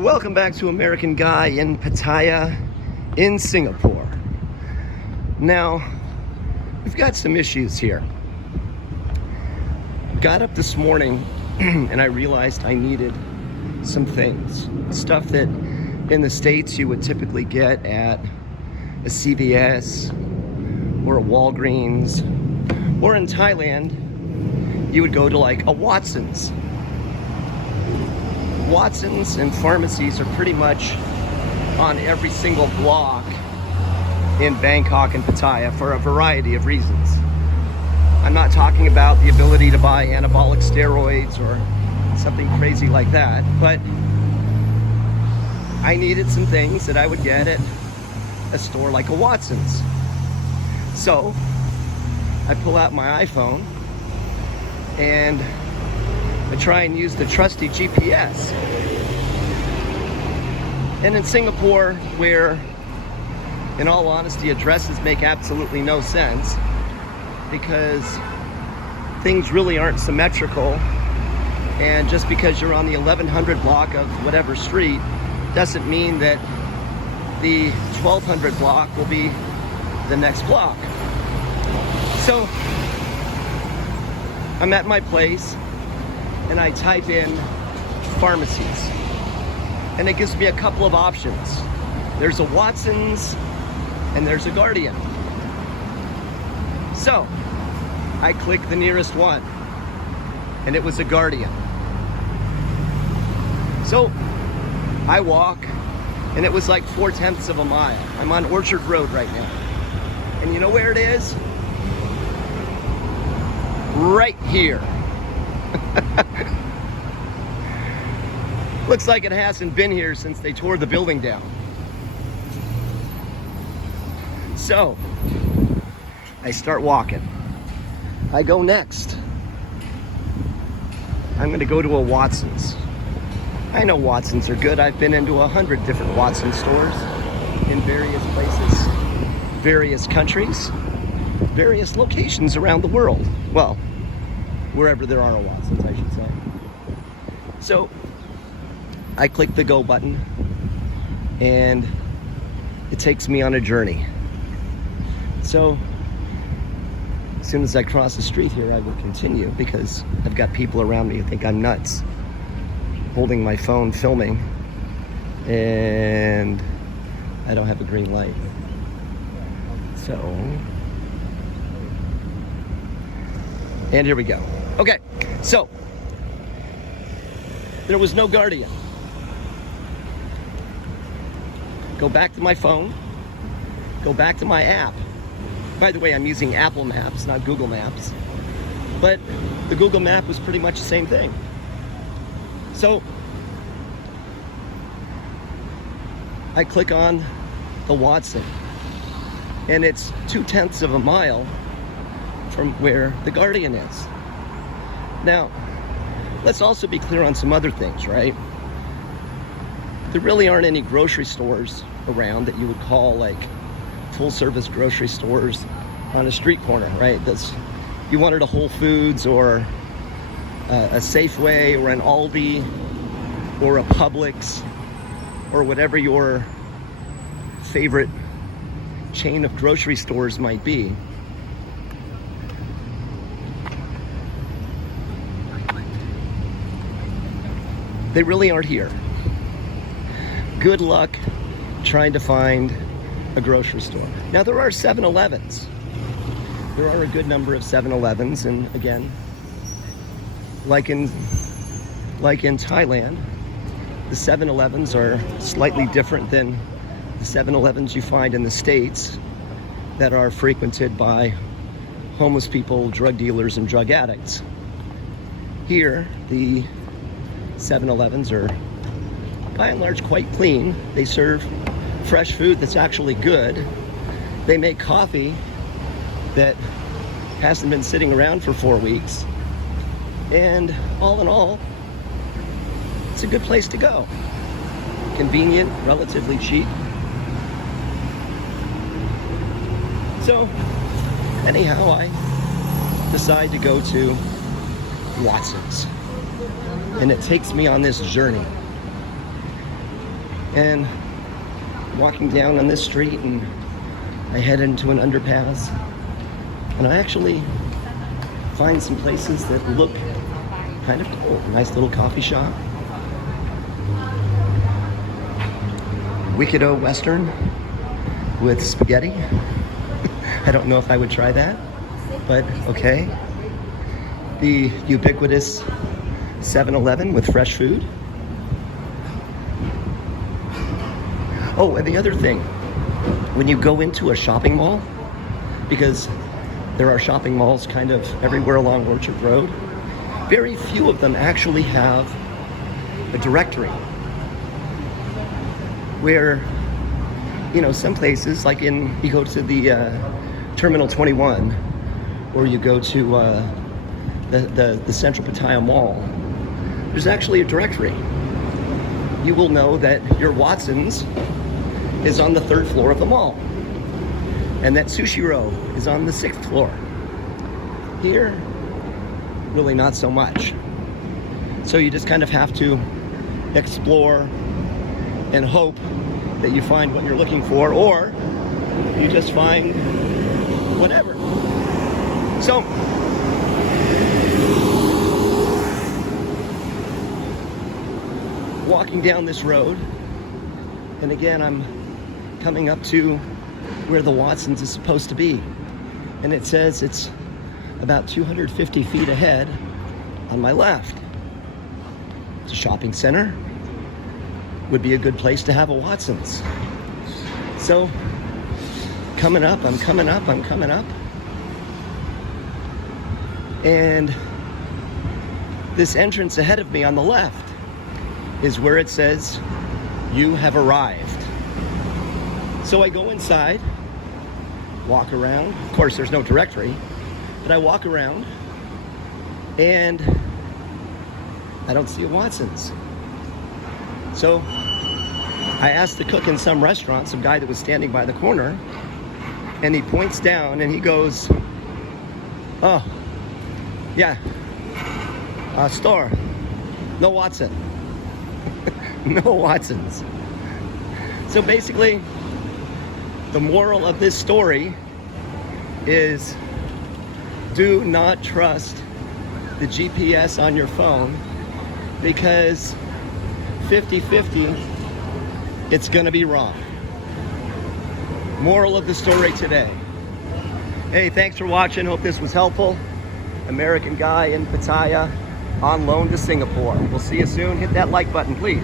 Welcome back to American Guy in Pattaya in Singapore. Now, we've got some issues here. Got up this morning and I realized I needed some things. Stuff that in the States you would typically get at a CVS or a Walgreens, or in Thailand you would go to like a Watson's. Watson's and pharmacies are pretty much on every single block in Bangkok and Pattaya for a variety of reasons. I'm not talking about the ability to buy anabolic steroids or something crazy like that, but I needed some things that I would get at a store like a Watson's. So I pull out my iPhone and I try and use the trusty GPS. And in Singapore, where, in all honesty, addresses make absolutely no sense because things really aren't symmetrical, and just because you're on the 1100 block of whatever street doesn't mean that the 1200 block will be the next block. So I'm at my place and I type in pharmacies, and it gives me a couple of options. There's a Watson's and there's a Guardian. So I click the nearest one, and it was a Guardian. So I walk, and it was like 4/10 of a mile. I'm on Orchard Road right now. And you know where it is? Right here. Looks like it hasn't been here since they tore the building down. So I start walking. I go next. I'm gonna go to a Watson's. I know Watson's are good. I've been into 100 different Watson's stores in various places, various countries, various locations around the world. Well, wherever there are a Watson's, I should say. So I click the go button and it takes me on a journey. So as soon as I cross the street here, I will continue because I've got people around me who think I'm nuts, holding my phone filming, and I don't have a green light. So, and here we go. Okay, so there was no Guardian. Go back to my phone, go back to my app. By the way, I'm using Apple Maps, not Google Maps. But the Google map was pretty much the same thing. So I click on the Watson, and it's 2/10 of a mile from where the Guardian is. Now, let's also be clear on some other things, right? There really aren't any grocery stores around that you would call like full-service grocery stores on a street corner, right? You wanted a Whole Foods or a Safeway or an Aldi or a Publix or whatever your favorite chain of grocery stores might be. They really aren't here. Good luck trying to find a grocery store. Now, there are 7-Elevens. There are a good number of 7-Elevens, and again, like in Thailand, the 7-Elevens are slightly different than the 7-Elevens you find in the States that are frequented by homeless people, drug dealers, and drug addicts. Here, the 7-Elevens are by and large quite clean. They serve fresh food that's actually good. They make coffee that hasn't been sitting around for 4 weeks. And all in all, it's a good place to go. Convenient, relatively cheap. So anyhow, I decide to go to Watson's. And it takes me on this journey. and walking down on this street, and I head into an underpass, and I actually find some places that look kind of cool. Nice little coffee shop. Wicked Western with spaghetti. I don't know if I would try that, but okay. The ubiquitous 7-Eleven with fresh food. Oh, and the other thing, when you go into a shopping mall, because there are shopping malls kind of everywhere along Orchard Road, very few of them actually have a directory. Where, you know, some places, like you go to the Terminal 21, or you go to the Central Pattaya Mall, there's actually a directory. You will know that your Watson's is on the 3rd floor of the mall, and that Sushi Row is on the 6th floor. Here, really not so much. So you just kind of have to explore and hope that you find what you're looking for, or you just find whatever. So, walking down this road, and again, I'm coming up to where the Watson's is supposed to be. And it says it's about 250 feet ahead on my left. It's a shopping center. Would be a good place to have a Watson's. So, coming up. And this entrance ahead of me on the left is where it says, "You have arrived." So I go inside, walk around. Of course, there's no directory, but I walk around and I don't see a Watson's. So I asked the cook in some restaurant, some guy that was standing by the corner, and he points down and he goes, "Oh, yeah, store, no Watson." No Watson's. So basically, the moral of this story is, do not trust the GPS on your phone, because 50-50, it's gonna be wrong. Moral of the story today. Hey, thanks for watching. Hope this was helpful. American guy in Pattaya on loan to Singapore. We'll see you soon. Hit that like button, please.